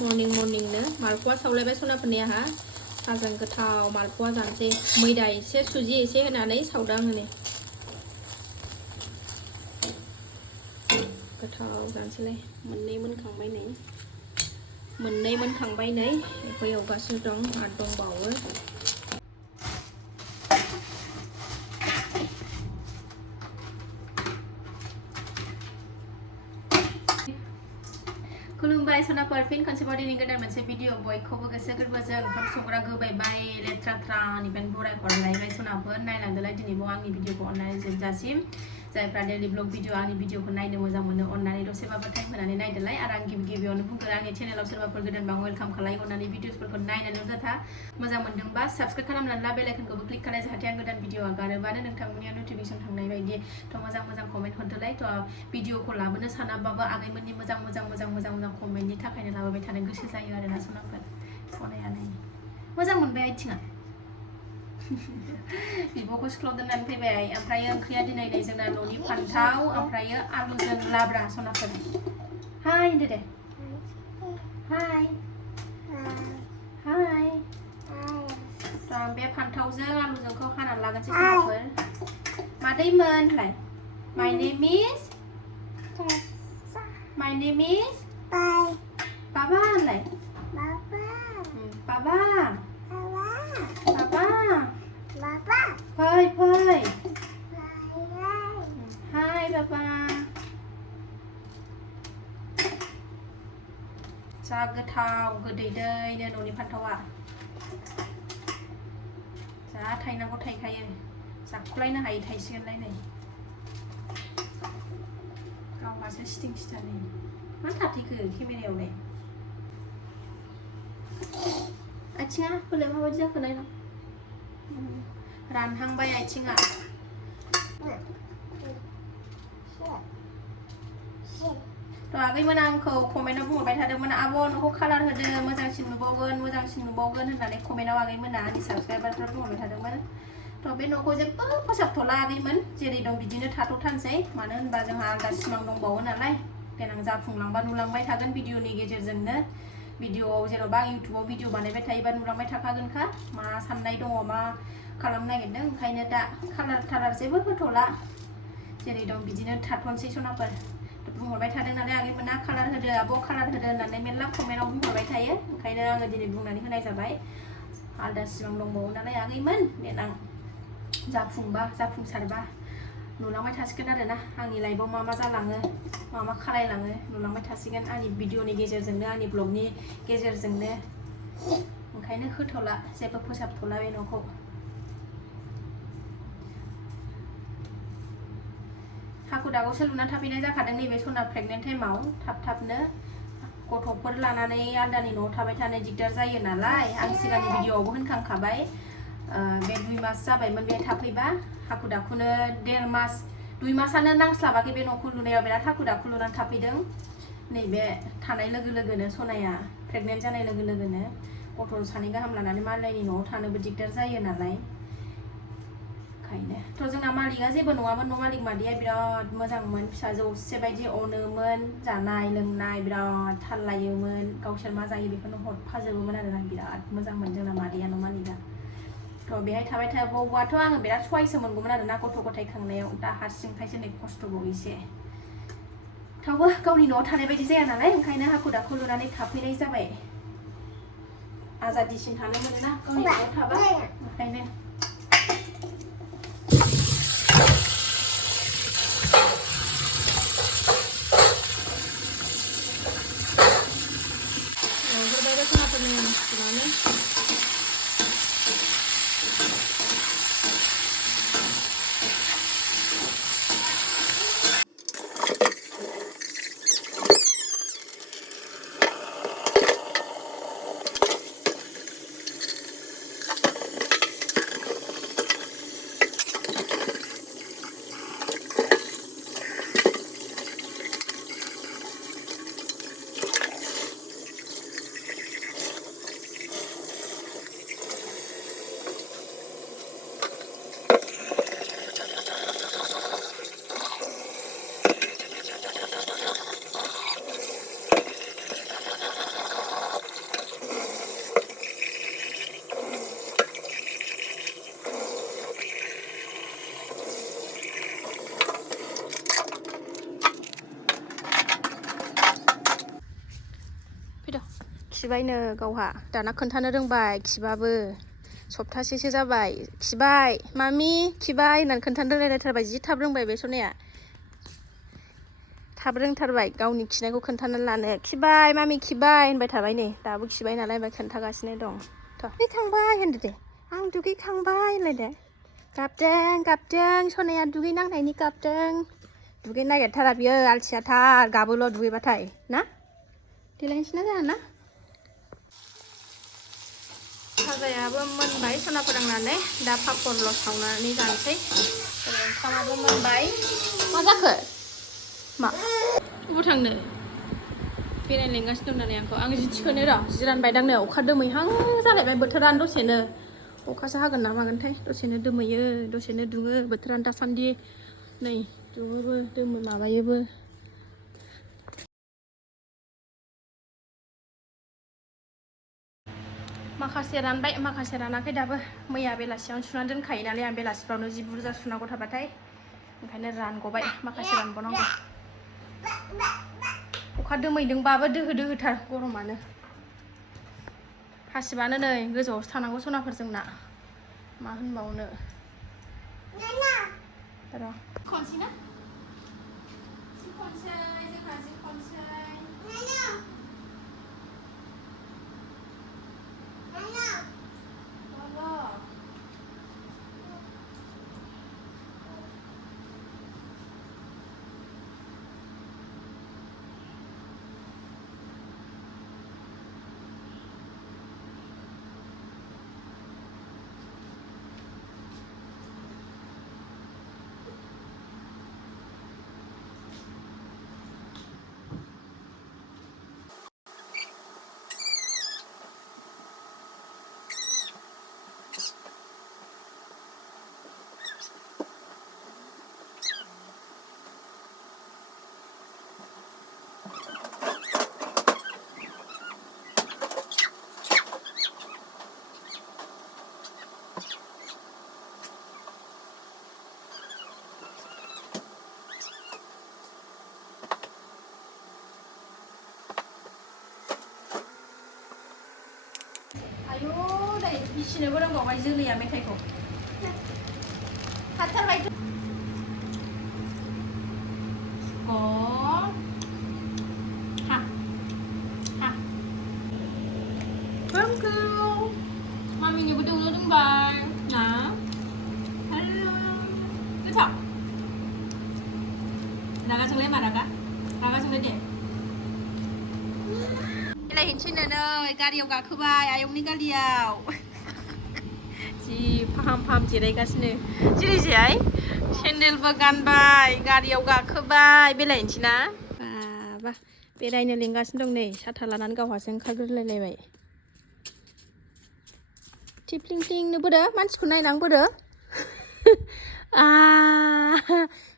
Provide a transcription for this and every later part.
मर्निंनो मालपुवा सावलायबाय सनाफोरनिया हा साजों गोथाव मालपुवा जानोसै मैदा एसे सुजि एसे होनानै सावदों आङो नै गोथाव जानोसैलाय मोननै मोनखांबाय नै बेखौ एवगासिनो दं आरो दंबावो खुलुमबाय सनाफोर फिन खनसेबाव दिनै गोदान मोनसे भिडिअ बयखौबो गोसो गोरबोजों ओंखाम संग्रा गोबायबाय लेथ्रानिफ्राय बरायहरलायबाय सनाफोर नायलांदोलाय दिनैबो आंनि भिडिअखौ अननानै जोबजासिम जायफ्रा डेलि ब्लग भिडिअ आंनि भिडिअखौ नायनो मोजां मोनो अननानै दसेबाबो टाइम होनानै नायदोलाय आरो आं गिबियावनो बुंगोन आंनि चेनेलाव सोरबाफोर गोदानबा वेलकाम खालाय अननानै भिडिअफोरखौ नायनानै जाथा मोजां मोनदोंबा साबस्क्राइब खालामनानै ला बेल आइकनखौबो क्लिक खालाय जाहाथे आं गोदान भिडिअ आगारोबानो नोंथांमोननिया नटिफिकेसन थांनाय बायदि थ' मोजां कमेन्ट हरदोलाय थ' भिडिअखौ लाबोनो सानाबाबो आगैमोननि मोजां कमेन्टनि थाखायनो लाबोबाय थानो गोसो जायो आरोना सनाफोर सनायानो मोजां मोनबाय आथिङा बिब'खौ स्कुलाव दोननानै फैबाय ओमफ्राय ओंख्रिया दिनै नै जोंना न'नि फान्थाव ओमफ्राय आलुजों लाब्रा सनाफोर हाय होनदो दे हाय थ' आं बे फान्थावजों आलुजोंखौ हानानै लागोनसै सनाफोर मादैमोन होनलाय माय नेम इज Baba होनलाय Baba फै हाय बाबा जा गोथाव गोदैनो न'नि फान्थावा जा थायनांगौ थायखायो जाख'लायनो हायै थायसिगोनलाय नै गावहासो सिथिं सिथानै मानो थाथैखो केमेरायावलाय आथिङा बोलाय माबायदि जाखो नायनां रानहांबाय आथिङा थ' आगैमोना आंखौ कमेन्टआव बुंहरबाय थादोंमोन आब' न'खौ कालार होदो मोजांसिन नुबावगोन होननानै कमेन्टआव आगैमोना आंनि साबस्क्राइबारफ्रा बुंहरबाय थादोंमोन थ' बे न'खौ जेबो फोसाबथ'ला आगैमोन जेरै दं बिदिनो थाथ'थारसै मानो होनबा जोंहा आलादा सिमां दंबावो नालाय देनां जाफुंलांबा नुलांबाय थागोन भिडिअनि गेजेरजोंनो भिडिअआव जेन'बा इउटुबाव भिडिअ बानायबाय थायोबा नुलांबाय थाखागोनखा मा साननाय दङ मा खालामनो नागिरदों ओंखायनो दा कालार जेबो होथ'ला जेरै दं बिदिनो थाथ'नोसै सनाफोर बुंहरबाय थादों नालाय आगैमोना कालार होदो आब' कालार होदो होननानै मेरला कमेन्टआव बुंहरबाय थायो ओंखायनो आङो दिनै बुंनानै होनाय जाबाय आलादा सिमां दंबावो नालाय आगैमोन देनां जाफुंसारबा नुलांबाय थासिगोन आरोना आंनि लाइफआव मा जालाङो मा खालायलाङो नुलांबाय थासिगोन आंनि भिडिअनि गेजेरजोंनो आंनि ब्लगनि गेजेरजोंनो ओंखायनो होथ'ला जेबो फोसाबथ'ला बे न'खौ हाखु दाखुसो लुना थाफैनाय जाखादों नैबे सना प्रेगनेन्ट टाइमाव थाबनो गथ'फोर लानानै आलदानि न'आव थाबाय थानो दिगदार जायो नालाय आं सिगांनि भिडिअआवबो होनखांखाबाय बे 2 मास जाबायमोन बे थाफैबा हाखु दाखुनो 1.5 मास 2 मासानो नांस्लाबाखै बे न'खौ लुनायाव बिराद हाखु दाखु लुनानै थाफैदों नैबे थानाय लोगो सनाया प्रेगनेन्ट जानाय लोगोनो गथ' 2 गाहाम लानानै मालायनि न'आव थानोबो दिगदार जायो नालाय ओंखायनो थ' जोंना मालिकआ जेबो नङामोन न' मालिक मादैया बिराद मोजांमोन फिसाजोसे बायदि अनोमोन जानाय लोंनाय बिराद थाल लायोमोन गावसोर मा जायो बेखौनो हरफाजोबोमोन आरोना बिराद मोजांमोन जोंना मादैया न' मालिकआ थ' बेहाय थाबाय थाबावबाथ' आङो बिराद सहायसो मोनगौमोन आरोना गथ' गथाय खांनायाव दा हारसिंखायसो नै खस्थ'बो एसे थेवबो गावनि न'आव थानाय बायदि जाया नालाय ओंखायनो हाखु दाखु लुनानै थाफैनाय जाबाय आजादिसिन थानो मोनोना गावनि न'आव थाबा ओंखायनो खिबायनो गावहा दाना खोन्थानो रोंबाय खिबाबो सप्तासेसो जाबाय खिबाय मामि खिबाय होननानै खोन्थानो रोंलायलायथारबाय जि थाब रोंबाय बे सनाया थाब रोंथारबाय गावनि खिनायखौ खोन्थानानै लानो खिबाय मामि खिबाय होनबाय थाबाय नै दाबो खिबाय नालाय ओमफ्राय खोन्थागासिनो दं दुगैखांबाय होनदो दे आं दुगैखांबाय होनलायदो गाबदों सनाया दुगैनांनायनि गाबदों दुगैनो नागिरथारा बियो आलसियाथार गाबोल' दुगैबाथाय ना देलायनोसै ना जोंहा ना भाजायाबो मोनबाय सना फोरांनानै दा पापरल' सावनानै जानोसै ओंखामाबो मोनबाय मा जाखो मा बबाव थांनो बेरायनो लेंगासिनो दं नालाय आंखौ आं जि थिखोनो र' जि रानबायदां नै अखा दोमैहां जालायबाय बोथोरानो दसेनो अखासो हागोन ना मागोनथाय दसेनो दोमैयो दसेनो दुङो बोथोरानो दासान्दि नै दुङोबो दोमो माबायोबो माखासे रानबाय माखासे रानाखै दाबो मैया बेलासियावनो सुनानै दोनखायो नालाय आं बेलासिफ्रावनो जि बुरजा सुनांगौ थाबाथाय ओंखायनो रानग'बाय माखासे रानबावनांगौ अखा दोमैदोंबाबो दोहो दोहोथार गरमानो हासिबानो नै गोजौआवसो थानांगौ सनाफोर जोंना मा होनबावनो र' खनसै ना जि खनसै जोंहा जि खनसै आयु दै बिसिनोबो रोंबावबाय जोलैया मेथाइखौ हाथारबाय हा हा Thank you मामिनोबो दौनो रोंबाय ना हेल' गोथाव रागा जोंलाय मा रागा जोंलाय दे बेरायहैनोसैनो नै गारियाव गाखोबाय आयंनि गारियाव जि फाहाम जिरायगासिनो जिरायजाय सेन्देलबो गानबाय गारियाव गाखोबाय बेरायहैनोसै ना बाबा बेरायनो लिंगासिनो दं नै साथा लानानै गावहासो ओंखारग्रोलायलायबाय थिफ्लिं थिंनो बोरो मानसिखौ नायनां बोरो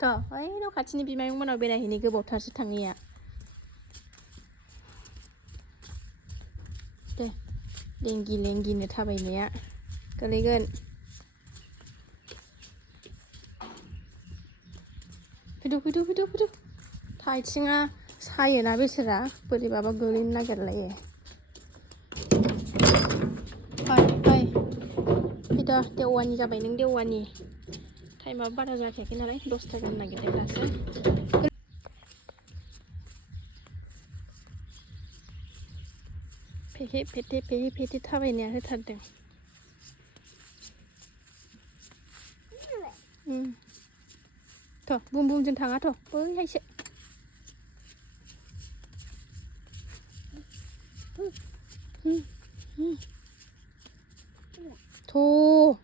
थ' बै न' खाथिनि बिमायं मोनाव बेरायहैनो गोबावथारसो थाङैया दे लेंगि लेंगिनो थाबायनाया गोलैगोन फैदो आथिङा सायोना बेसोरा बोरैबाबा गोलैनो नागिरलायो फैद' देवानि जाबाय नों देवानि टाइमाबो बारा जाखायाखै नालाय 10ता जानो नागिरदों दासो फेहे फेथे थाबायनाया होथारदों थ' बुम बुमजों थाङाथ' बैहायसो थ'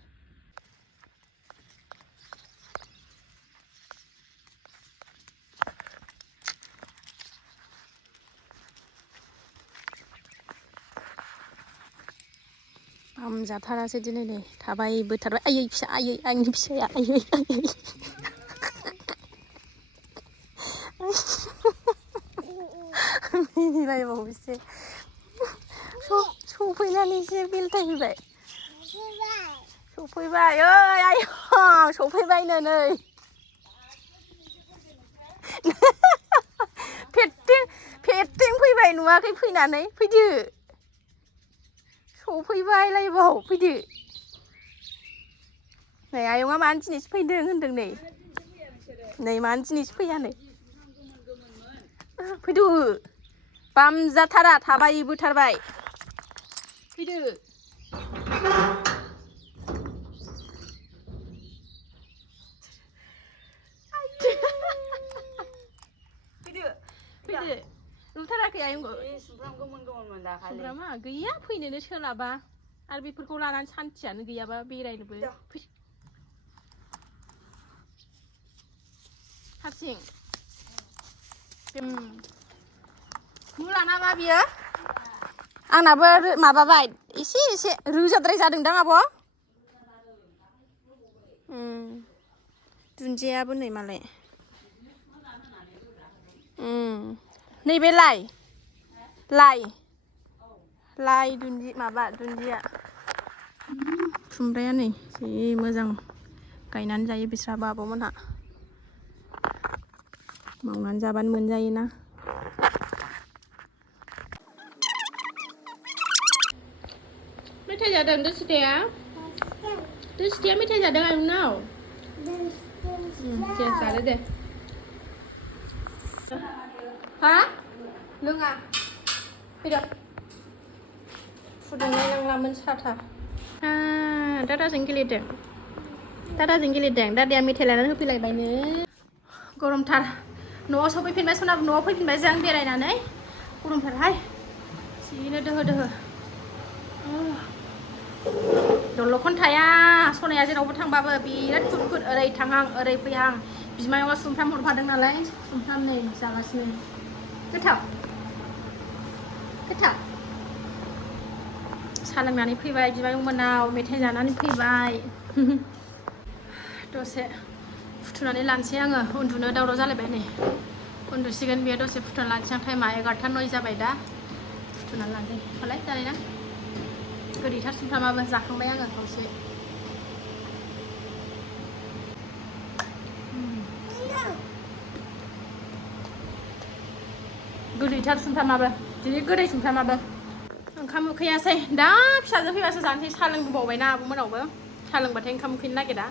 हामजाथारासै दिनै नै थाबायबोथारबाय आयै फिसा आयै आंनि फिसाया आयै मिनिलायबावोसो सफैनानैसो बेलथायफैबाय सफैबाय ओइ आयं सफैबायनो नै पेटिं फैबाय नुवाखै फैनानै फैदो सफैबाय लाइभआव फैदो नै आयंआ मानो दिनैसो फैदों होनदों नै मानो दिनैसो फैया नै फैदो बामजाथारा थाबायबोथारबाय फैदो फैदो नुथाराखै आयंखौ सुमफ्राम गोमोन दाखालि सुमफ्रामा गैया फैनोनो सोलाबा आरो बेफोरखौ लानानै सान्थियानो गैयाबा बेरायनोबो हारसिं मुला ना मा बियो आंनाबो माबाबाय एसे रोजाद्राय जादोंदां आब' दुन्दियाबो नै मालाय नैबे लाइ दुन्दिया खुमब्राया नै जि मोजां गायनानै जायो बिस्राबो आब'मोनहा मावनानै जाबानो मोनजायोना मेथाइ जादों दुसुथिया मेथाइ जादों आयंनाव दे जादो दे हा लोङा फैदो फुदुंनाय नांलामोन साथा दादाजों गेलेदों दादाया मेथाइ लानानै होफैलायबायनो गरमथार न'आव सफैफिनबाय सनाब न'आव फैफिनबाय जों बेरायनानै गरमथारहाय जिनो दोहो दल'खौनो थाया सनाया जेरावबो थांबाबो बिराद खुद ओरै थांहां ओरै फैहां बिमायंआ सुमफ्राम हरफादों नालाय सुमफ्राम नै जागासिनो गोथाव साहा लोंनानै फैबाय बिमायं मोनाव मेथाइ जानानै फैबाय दसे फुथुनानै लानोसै आङो उन्दुनो दावराव जालायबाय नै उन्दुसिगोन बेयो दसे फुथुना लानोसै आं टाइमा 11:09 जाबाय दा फुथुनानै लानोसै होलाय जानाय ना गोदैथार सुमफ्रामाबो जाखांबाय आङो खावसे गोदैथार सुमफ्रामाबो जि गोदै सुमफ्रामाबो ओंखाम उखैयासै दा फिसाजो फैबासो जानोसै साहा लोंबावबायना आब'मोनावबो साहा लोंबाथाय ओंखाम उखैनो नागिरा